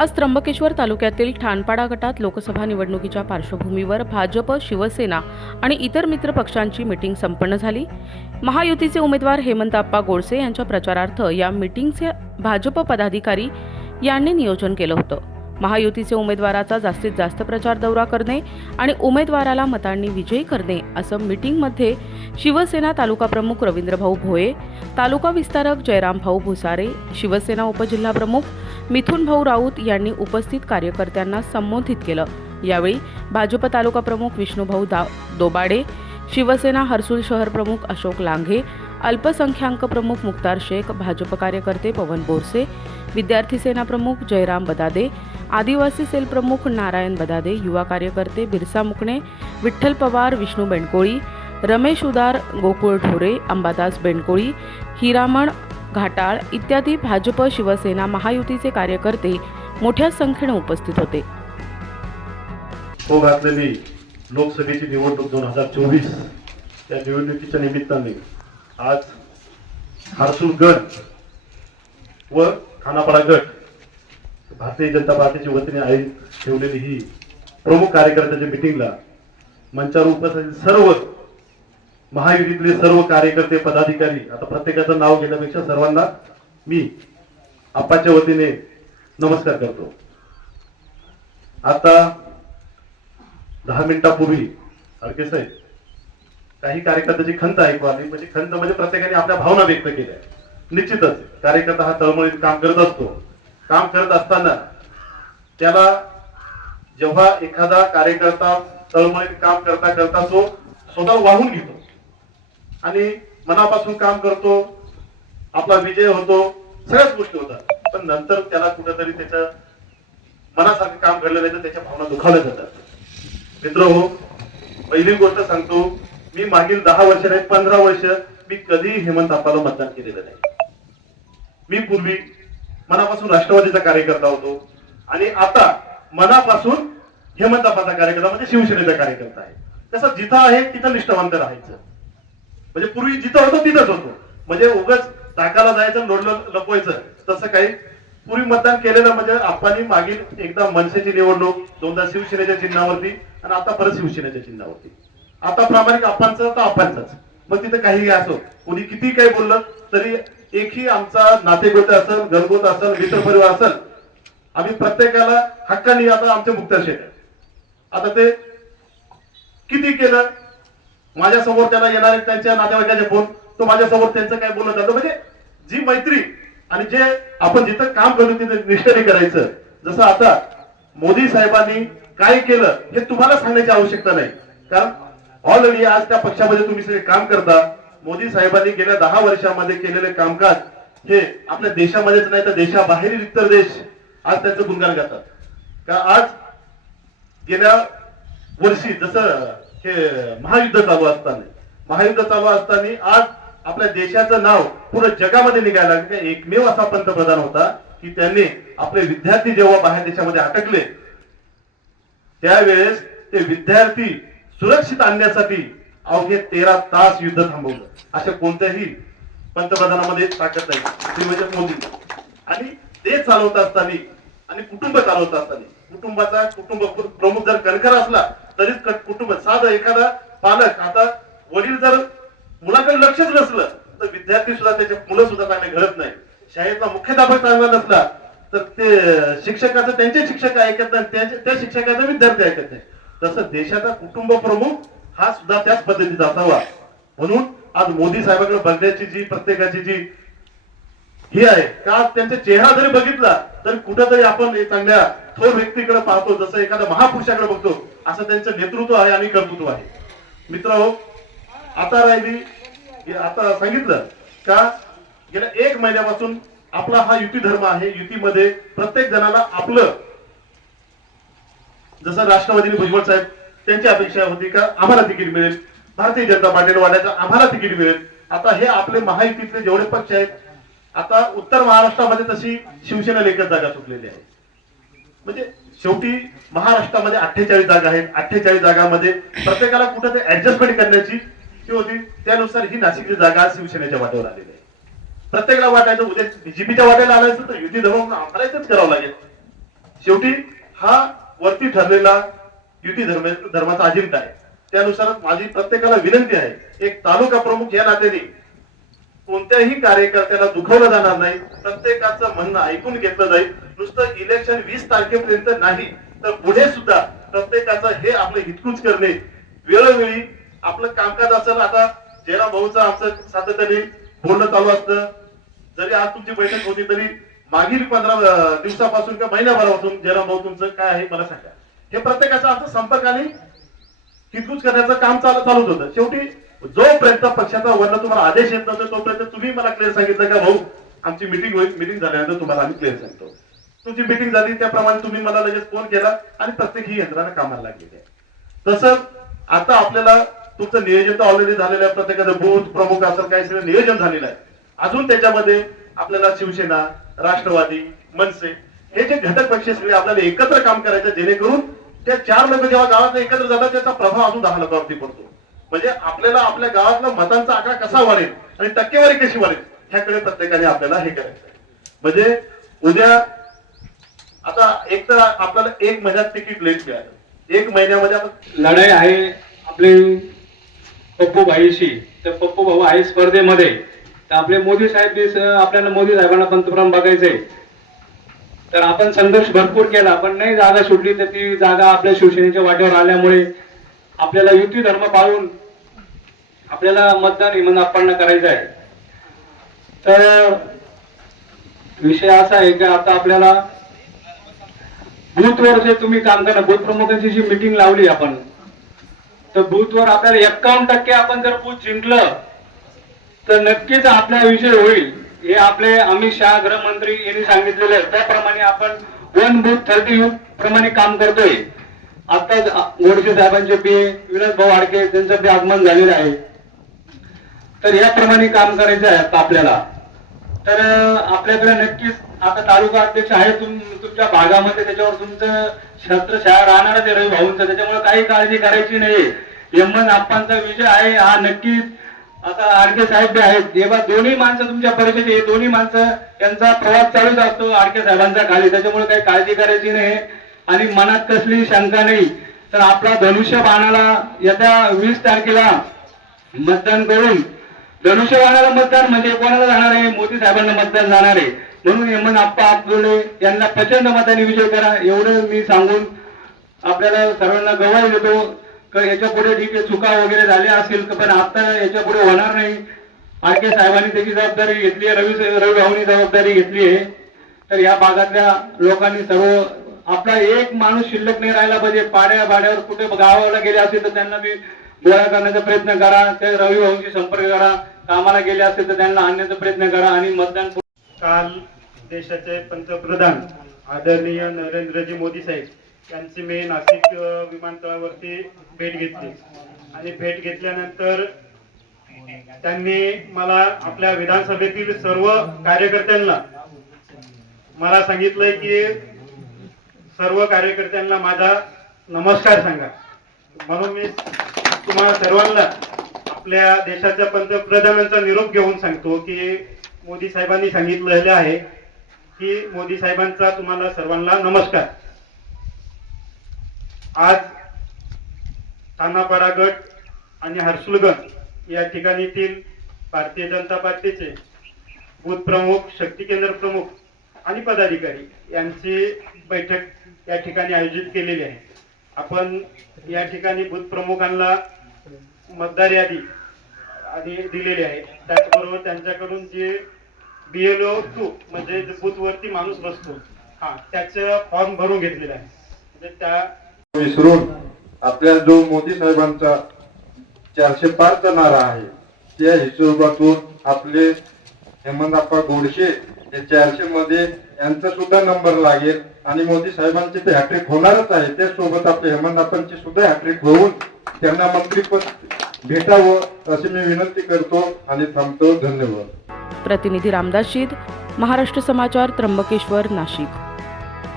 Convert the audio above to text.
आज त्र्यंबकेश्वर तालुक्यातील ठाणपाडा गटात लोकसभा निवडणुकीच्या पार्श्वभूमीवर भाजप शिवसेना आणि इतर मित्र पक्षांची मिटिंग संपन्न झाली. महायुतीचे उमेदवार हेमंत आप्पा गोडसे यांच्या प्रचारार्थ या मिटिंगचे भाजप पदाधिकारी यांनी नियोजन केलं होतं. महायुतीचे उमेदवाराचा जास्तीत जास्त प्रचार दौरा करणे आणि उमेदवाराला मतांनी विजयी करणे असं मिटिंगमध्ये शिवसेना तालुका प्रमुख रवींद्रभाऊ भोये तालुका विस्तारक जयरामभाऊ भुसारे शिवसेना उपजिल्हाप्रमुख मिथुन भाऊ राऊत यांनी उपस्थित कार्यकर्त्यांना संबोधित केलं. यावेळी भाजप तालुका प्रमुख विष्णुभाऊ दा दोबाडे शिवसेना हर्सुल शहर प्रमुख अशोक लांघे अल्पसंख्याक प्रमुख मुक्तार शेख भाजप कार्यकर्ते पवन बोरसे विद्यार्थी सेना प्रमुख जयराम बदादे आदिवासी सेल प्रमुख नारायण बदादे युवा कार्यकर्ते बिरसा मुकणे विठ्ठल पवार विष्णू बेंडकोळी रमेश उदार गोकुळ ठोरे अंबादास बेंडकोळी हिरामण घाटाळ इत्यादी भाजप शिवसेना महायुतीचे कार्यकर्ते मोठ्या संख्येने उपस्थित होते. हो घातलेली लोकसभेची निवडणूक दोन हजार चोवीस या निवडणुकीच्या निमित्ताने आज हारसूल गट व खानापाडा गट भारतीय जनता पार्टीच्या वतीने आयोजित ठेवलेली ही प्रमुख कार्यकर्त्याच्या मिटिंगला मंचावर उपस्थित सर्व महायुतीतले सर्व कार्यकर्ते पदाधिकारी आता प्रत्येकाचं नाव घेण्यापेक्षा सर्वांना मी आप्पाच्या वतीने नमस्कार करतो. आता दहा मिनिटापूर्वी अडके साहेब काही कार्यकर्त्याची खंत ऐकू आली. म्हणजे खंत म्हणजे प्रत्येकाने आपल्या भावना व्यक्त केल्या. निश्चितच कार्यकर्ता हा तळमळीत काम करत असतो. काम करत असताना त्याला जेव्हा एखादा कार्यकर्ता तळमळीत काम करता करता तो स्वतः वाहून घेतो आणि मनापासून काम करतो आपला विजय होतो सगळ्याच गोष्टी होतात. पण नंतर त्याला कुठेतरी त्याच्या मनासारखं काम घडलं नाही तर त्याच्या भावना दुखावल्या जातात. मित्र हो पहिली गोष्ट सांगतो मी मागील दहा वर्ष नाही पंधरा वर्ष मी कधी हेमंत आपल्याला मतदान केलेलं नाही. मी पूर्वी मनापासून राष्ट्रवादीचा कार्यकर्ता होतो. आणि आता मनापासून हेमंतापाचा कार्यकर्ता म्हणजे शिवसेनेचा कार्यकर्ता आहे. तसं जिथं आहे तिथं निष्ठावंत राहायचं. म्हणजे पूर्वी जिथं होतो तिथंच होतो. म्हणजे उगाच टाकाला जायचं लोडलं लपवायचं. तसं काही पूर्वी मतदान केलेलं म्हणजे आपण मागील एकदा मनसेची निवडणूक दोनदा शिवसेनेच्या चिन्हावरती आणि आता परत शिवसेनेच्या चिन्हावरती. आता प्रामाणिक आपांचं तर आपांचंच मग तिथं काही असो कोणी किती काही बोललं तरी एकही आमचा नातेगोत असेल घरगोत असेल मित्रपरिवार असेल आम्ही प्रत्येकाला हक्काने आता आमचे मुक्तार आता ते किती केलं? माझ्यासमोर त्याला येणारे त्यांच्या नातेवाईकाचे फोन. तो माझ्यासमोर त्यांचं काय बोलत जातो म्हणजे जी मैत्री आणि जे आपण जिथं काम करू तिथे निष्ठेने करायचं. जसं आता मोदी साहेबांनी काय केलं हे तुम्हाला सांगण्याची आवश्यकता नाही. कारण ऑलरेडी आज त्या पक्षामध्ये तुम्ही सगळे काम करता. मोदी साहेबांनी गेल्या दहा वर्षामध्ये केलेले कामकाज हे आपल्या देशामध्येच नाही तर देशाबाहेरील इतर देश आज त्यांचं गुणगान करतात का आज गेल्या वर्षी जसं हे महायुद्ध चालू असताना महायुद्ध चालू असताना आज आपल्या देशाचं नाव पूर्ण जगामध्ये निघायला लागलं. का एकमेव असा पंतप्रधान होता की त्यांनी आपले विद्यार्थी जेव्हा बाहेर देशामध्ये अटकले त्यावेळेस ते विद्यार्थी सुरक्षित आणण्यासाठी अवघे तेरा तास युद्ध थांबवलं. अशा कोणत्याही पंतप्रधानामध्ये ताकद नाही. ते म्हणजे मोदी. आणि ते चालवत असताना आणि कुटुंब चालवत असताना कुटुंबाचा कुटुंब प्रमुख जर कणखर असला तरीच कुटुंब साधा एखादा पालक आता वडील जर मुलाकडे लक्षच नसलं तर विद्यार्थी सुद्धा त्याचे मुलं सुद्धा चांगले घडत नाही. शाळेचा मुख्याध्यापक चांगला नसला तर ते शिक्षकाचं त्यांचे शिक्षक ऐकत नाही त्या शिक्षकाचा विद्यार्थी ऐकत नाही. तसं देशाचा कुटुंब प्रमुख हा सुद्धा त्याच पद्धतीचा असावा. म्हणून आज मोदी साहेबांकडे बघण्याची जी प्रत्येकाची जी ही आहे का त्यांचा चेहरा जरी बघितला तरी कुठेतरी आपण चांगल्या थोर व्यक्तीकडे पाहतो जसं एखाद्या महापुरुषाकडे बघतो असं त्यांचं नेतृत्व आहे आणि कर्तृत्व आहे. मित्र हो आता राहिली आता सांगितलं का गेल्या एक महिन्यापासून आपला हा युती धर्म आहे युतीमध्ये प्रत्येक जणाला आपलं जसं राष्ट्रवादीने भुजबळ साहेब त्यांची अपेक्षा होती का आम्हाला तिकीट मिळेल? भारतीय जनता पार्टीला वाढायचं आम्हाला तिकीट मिळेल. आता हे आपले महायुतीतले जेवढे पक्ष आहेत आता उत्तर महाराष्ट्रामध्ये तशी शिवसेना लेखक जागा सुटलेली आहे. म्हणजे शेवटी महाराष्ट्रामध्ये अठ्ठेचाळीस जागा आहेत. अठ्ठेचाळीस जागामध्ये प्रत्येकाला कुठं ते ऍडजस्टमेंट करण्याची ही होती त्यानुसार ही नाशिकची जागा शिवसेनेच्या वाट्यावर आलेली आहे. प्रत्येकाला वाटायचं उद्या बीजेपीच्या वाट्याला आलायचं तर युती धरून आम्हाला करावं लागेल. शेवटी हा वरती ठरलेला युती धर्म धर्माचा अजिंठा आहे. त्यानुसार माझी प्रत्येकाला विनंती आहे एक तालुका प्रमुख या नात्याने कोणत्याही कार्यकर्त्याला दुखवलं जाणार नाही. प्रत्येकाचं म्हणणं ऐकून घेतलं जाईल. नुसतं इलेक्शन वीस तारखेपर्यंत नाही तर पुढे सुद्धा प्रत्येकाचं हे आपलं हितकूच करणे. वेळोवेळी आपलं कामकाज असेल आता जयराम भाऊचं आमचं सातत्याने बोलणं चालू असतं. जरी आज तुमची बैठक होती तरी मागील पंधरा दिवसापासून किंवा महिन्याभरापासून जयराम भाऊ तुमचं काय आहे मला सांगा. हे प्रत्येकाचं असं संपर्काने हितकूच करण्याचं काम चालू चालूच होतं. शेवटी जोपर्यंत पक्षाचा वर्ण तुम्हाला आदेश येत नव्हता तोपर्यंत तुम्ही मला क्लिअर सांगितलं का भाऊ आमची मिटिंग होईल मिटिंग झाल्यानंतर तुम्हाला आम्ही क्लिअर सांगतो. तुमची मिटिंग झाली त्याप्रमाणे तुम्ही मला लगेच फोन केला आणि प्रत्येक ही यंत्रणा कामाला लागलेली आहे. तसंच आता आपल्याला तुमचं नियोजन तर ऑलरेडी झालेलं आहे प्रत्येकाचं बूथ प्रमुख असं काही सगळं नियोजन झालेलं आहे. अजून त्याच्यामध्ये आपल्याला शिवसेना राष्ट्रवादी मनसे हे जे घटक पक्ष सगळे आपल्याला एकत्र काम करायचं जेणेकरून त्या चार लोक जेव्हा गावात एकत्र जातात त्याचा प्रभाव अजून दहा लोकांवरती पडतो. म्हणजे आपल्याला आपल्या गावातला मतांचा आकडा कसा वाढेल आणि टक्केवारी कशी वाढेल ह्याकडे प्रत्येकाने आपल्याला हे करायचं आहे. म्हणजे उद्या आता एक तर आपल्याला एक महिन्यात तिकीट लेट मिळालं. एक महिन्यामध्ये आता लढाई आहे आपले पप्पू भाईशी. तर पप्पू भाऊ आहे स्पर्धेमध्ये. तर आपले मोदी साहेब आपल्याला मोदी साहेबांना पंतप्रधान बघायचंय. तर आपण संघर्ष भरपूर केला पण नाही जागा सुटली तर ती जागा आपल्या शिवसेनेच्या वाटेवर आल्यामुळे आपल्याला युती धर्म पाळून आपल्याला मतदान इमनाप्पांना करायचं आहे. तर विषय असा आहे की आता आपल्याला बूथवर जे तुम्ही काम करणार बूथ प्रमुखांची जी मिटिंग लावली आपण तर बूथवर आपल्याला एक्कावन्न टक्के आपण जर बूथ जिंकलं तर नक्कीच आपला विजय होईल. हे आपले अमित शहा गृहमंत्री यांनी सांगितलेले आहे. त्याप्रमाणे आपण वन बूथ थर्टी प्रमाणे काम करतोय. आता गोडसे साहेबांचे बी विनोद भाऊ आडके त्यांचं बी आगमन झालेलं आहे. तर याप्रमाणे काम करायचं आहे आता आपल्याला. तर आपल्याकडे नक्कीच आता तालुका अध्यक्ष आहे तुम तुमच्या भागामध्ये त्याच्यावर तुमचं छत्रछाया राहणारच आहे रवी भाऊंचं. त्याच्यामुळे काही काळजी करायची नाही यमन आप्पांचा विजय आहे हा नक्कीच आता आडके साहेब आहेत जेव्हा दोन्ही माणसं तुमच्या परिषदेत हे दोन्ही माणसं यांचा प्रवास चालूच असतो आडके साहेबांचा खाली. त्याच्यामुळे काही काळजी करायची नाही आणि मनात कसली शंका नाही. तर आपला धनुष्य बाणाला येत्या वीस तारखेला मतदान करून धनुष्यबाणाला मतदान म्हणजे कोणाला जाणार आहे? मोदी साहेबांना मतदान जाणार आहे. म्हणून यमन आप्पा आपले यांना प्रचंड मताने विजय करा. एवढं मी सांगून आपल्याला सर्वांना गवाही देतो. का याच्यापुढे ठीक आहे चुका वगैरे झाल्या असतील पण आता याच्यापुढे होणार नाही. आरके साहेबांनी त्याची जबाबदारी घेतली आहे रवी रवी भाऊनी जबाबदारी घेतली आहे. तर या भागातल्या लोकांनी सर्व आपला एक माणूस शिल्लक नाही राहिला पाहिजे पाड्या पाड्यावर कुठे गावाला गेले असेल तर त्यांना मी गोळा करण्याचा प्रयत्न करा ते रवी भाऊंशी संपर्क करा कामाला गेले असेल तर त्यांना आणण्याचा प्रयत्न करा आणि मतदान काल देशाचे पंतप्रधान आदरणीय नरेंद्रजी मोदी साहेब त्यांची मी नाशिक विमानतळावरती भेट घेतली. आणि भेट घेतल्यानंतर त्यांनी मला आपल्या विधानसभेतील सर्व कार्यकर्त्यांना मला सांगितलंय की सर्व कार्यकर्त्यांना माझा नमस्कार सांगा. म्हणून मी तुम्हाला सर्वांना आपल्या देशाच्या पंतप्रधानांचा निरोप घेऊन सांगतो की मोदी साहेबांनी सांगितलेलं आहे की मोदी साहेबांचा तुम्हाला सर्वांना नमस्कार. आज ठाणापाडा गट आणि हर्सुलगंज या ठिकाणीतील भारतीय जनता पार्टीचे बूथ प्रमुख शक्ती केंद्र प्रमुख आणि पदाधिकारी यांची बैठक या ठिकाणी आयोजित केलेली आहे. आपण या ठिकाणी बूथ प्रमुखांना मतदार यादी आणि दिलेली आहे. त्याचबरोबर त्यांच्याकडून जे बी एल ओ टू म्हणजे बूथवरती माणूस बसतो हा त्याचं फॉर्म भरून घेतलेला आहे. म्हणजे त्या विसरून आपल्या जो मोदी साहेबांचा चारशे पाचचा नारा आहे त्या हिशोबातून आपले हेमंतप्पा गोडशे हे चारशे मध्ये यांचा सुद्धा नंबर लागेल. आणि मोदी साहेबांचे ते हॅट्रिक होणारच आहे. त्यासोबत आपले हेमंतप्पांची सुद्धा हॅट्रिक होऊन त्यांना मंत्रीपद भेटावं अशी मी विनंती करतो आणि थांबतो. धन्यवाद. प्रतिनिधी रामदास शीद महाराष्ट्र समाचार त्र्यंबकेश्वर नाशिक.